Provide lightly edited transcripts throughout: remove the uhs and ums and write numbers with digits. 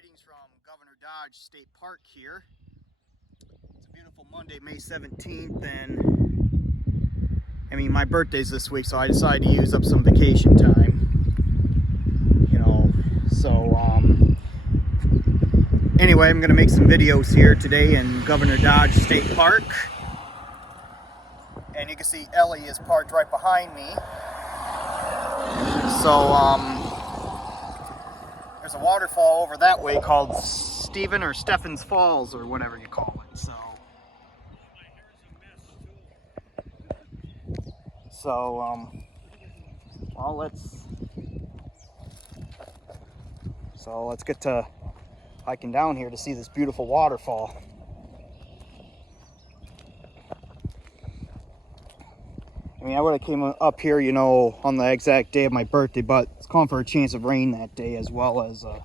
Greetings from Governor Dodge State Park here. It's a beautiful Monday, May 17th, and my birthday's this week, so I decided to use up some vacation time. Anyway, I'm gonna make some videos here today in Governor Dodge State Park. And you can see Ellie is parked right behind me. So, there's a waterfall over that way called Stephen's Falls, or whatever you call it. Let's get to hiking down here to see this beautiful waterfall. I would have came up here, on the exact day of my birthday, but it's calling for a chance of rain that day, as well as a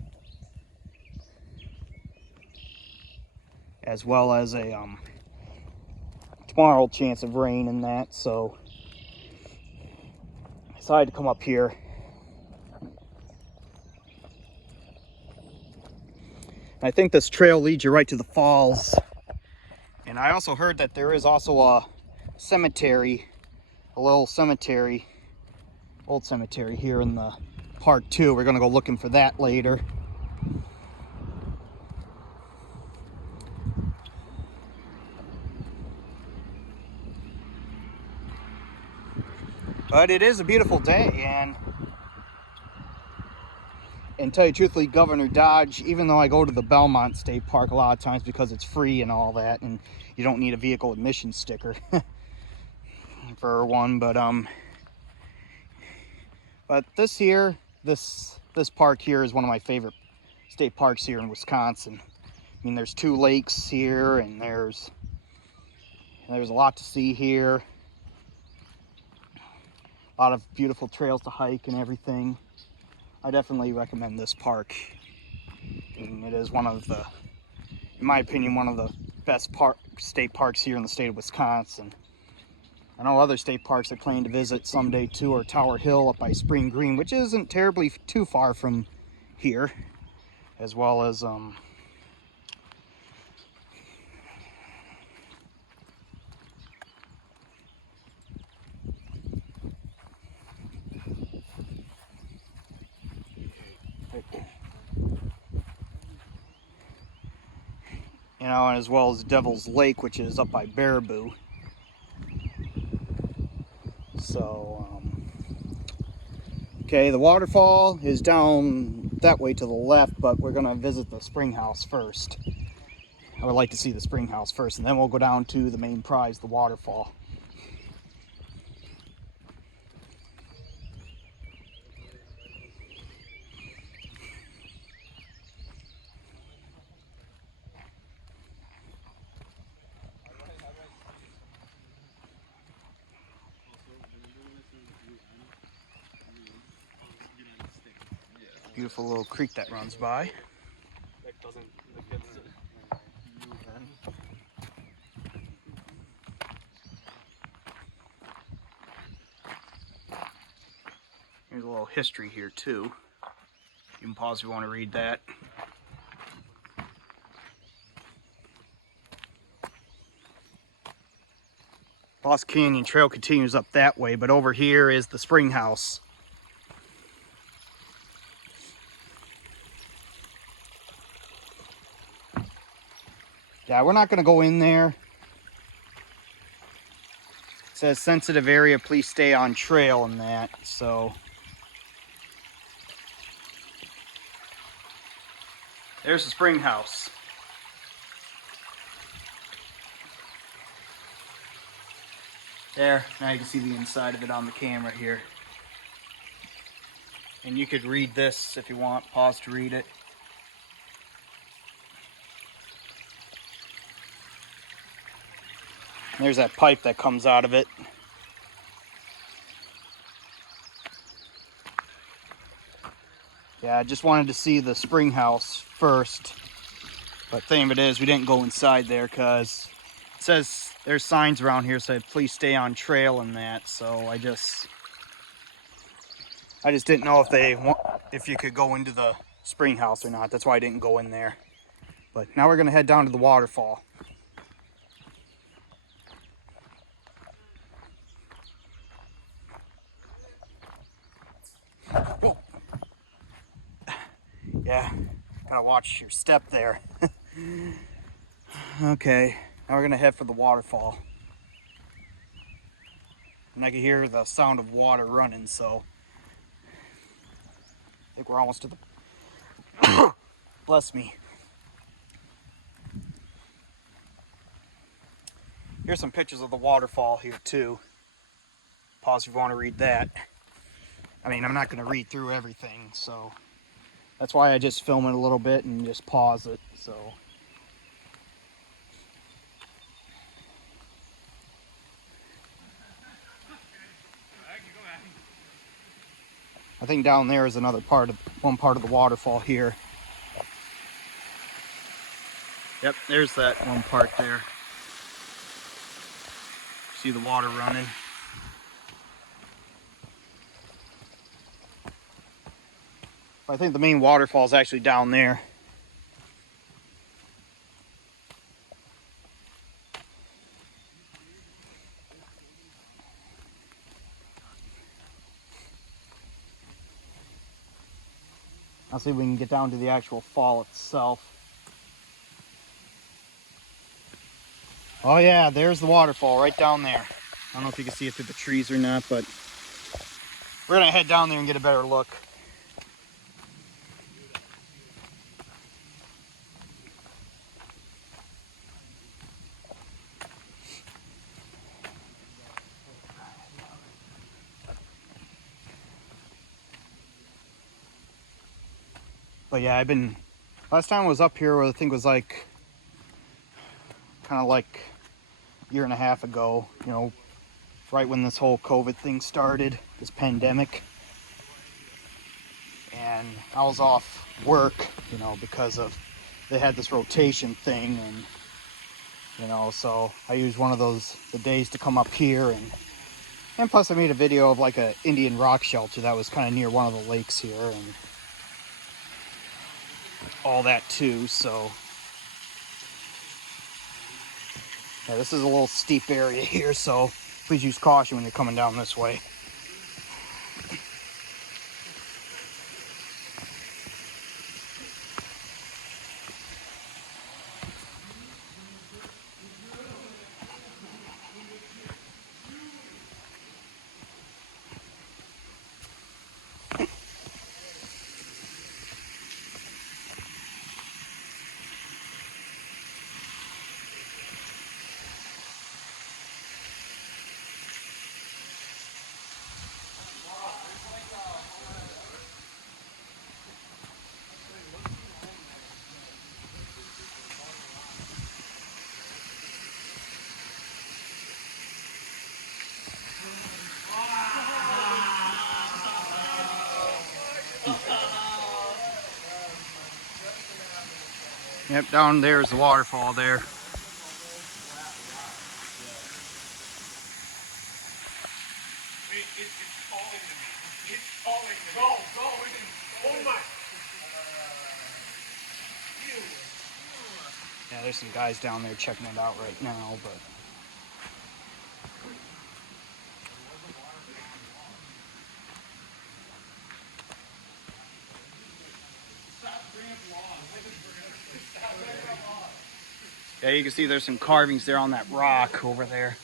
tomorrow chance of rain and that. So I decided to come up here. I think this trail leads you right to the falls. And I also heard that there is also a cemetery, old cemetery here in the park too. We're gonna go looking for that later. But it is a beautiful day, and tell you truthfully, Governor Dodge, even though I go to the Belmont State Park a lot of times because it's free and all that, and you don't need a vehicle admission sticker for one, but this park here is one of my favorite state parks here in Wisconsin. There's two lakes here, and there's a lot to see here. A lot of beautiful trails to hike and everything. I definitely recommend this park. And it is in my opinion, one of the best state parks here in the state of Wisconsin. I know other state parks I plan to visit someday too are Tower Hill up by Spring Green, which isn't terribly too far from here, as well as and as well as Devil's Lake, which is up by Baraboo. So, okay, the waterfall is down that way to the left, but we're gonna visit the Springhouse first. I would like to see the Springhouse first, and then we'll go down to the main prize, the waterfall. Beautiful little creek that runs by. Here's a little history here too. You can pause if you want to read that. Lost Canyon Trail continues up that way, but over here is the Springhouse. Yeah, we're not going to go in there. It says sensitive area, please stay on trail and that, so. There's the Springhouse. There, now you can see the inside of it on the camera here. And you could read this if you want, pause to read it. There's that pipe that comes out of it. Yeah, I just wanted to see the Springhouse first. But the thing of it is, we didn't go inside there because it says there's signs around here saying please stay on trail and that. So I just didn't know if you could go into the Springhouse or not. That's why I didn't go in there. But now we're gonna head down to the waterfall. Whoa. Yeah, gotta watch your step there. Okay, now we're gonna head for the waterfall. And I can hear the sound of water running, so I think we're almost to the... Bless me. Here's some pictures of the waterfall here too. Pause if you want to read that. I mean, I'm not going to read through everything, so that's why I just film it a little bit and just pause it. So I think down there is another part of one part of the waterfall here. Yep, there's that one part there. See the water running. I think the main waterfall is actually down there. I'll see if we can get down to the actual fall itself. Oh yeah, there's the waterfall right down there. I don't know if you can see it through the trees or not, but we're gonna head down there and get a better look. But yeah, last time I was up here, I think it was like, kind of like a year and a half ago, you know, right when this whole COVID thing started, this pandemic. And I was off work, you know, because they had this rotation thing, and, you know, so I used one of the days to come up here, and plus I made a video of like a Indian rock shelter that was kind of near one of the lakes here, and all that too. So yeah, this is a little steep area here, so please use caution when you're coming down this way. Yep, down there is the waterfall there. It's calling to me. It's calling to me. Go. Oh my. Yeah, there's some guys down there checking it out right now, but yeah, you can see there's some carvings there on that rock over there.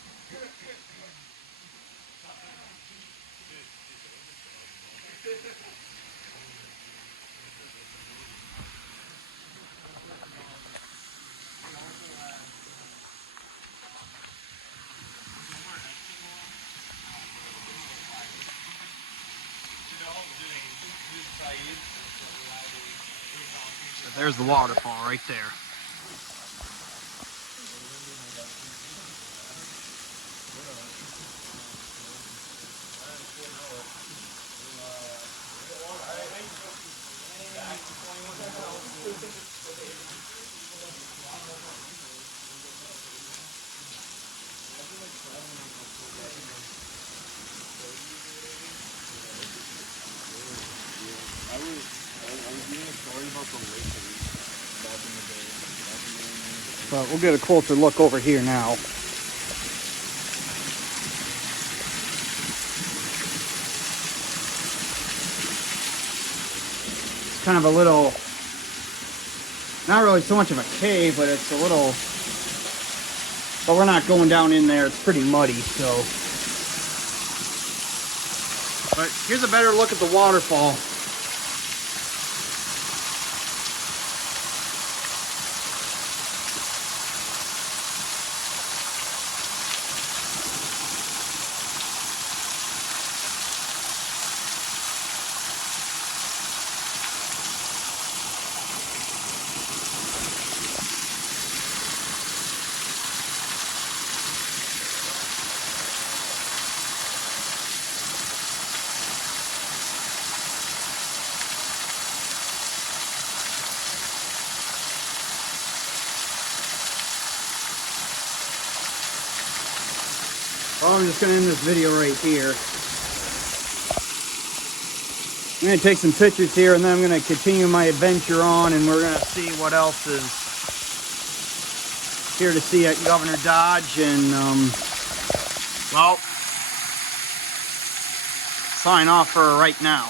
But there's the waterfall right there. But we'll get a closer look over here now. It's kind of a little, not really so much of a cave, but it's a little, but we're not going down in there. It's pretty muddy, so. But here's a better look at the waterfall. Well, I'm just going to end this video right here. I'm going to take some pictures here, and then I'm going to continue my adventure on, and we're going to see what else is here to see at Governor Dodge. And, well, sign off for right now.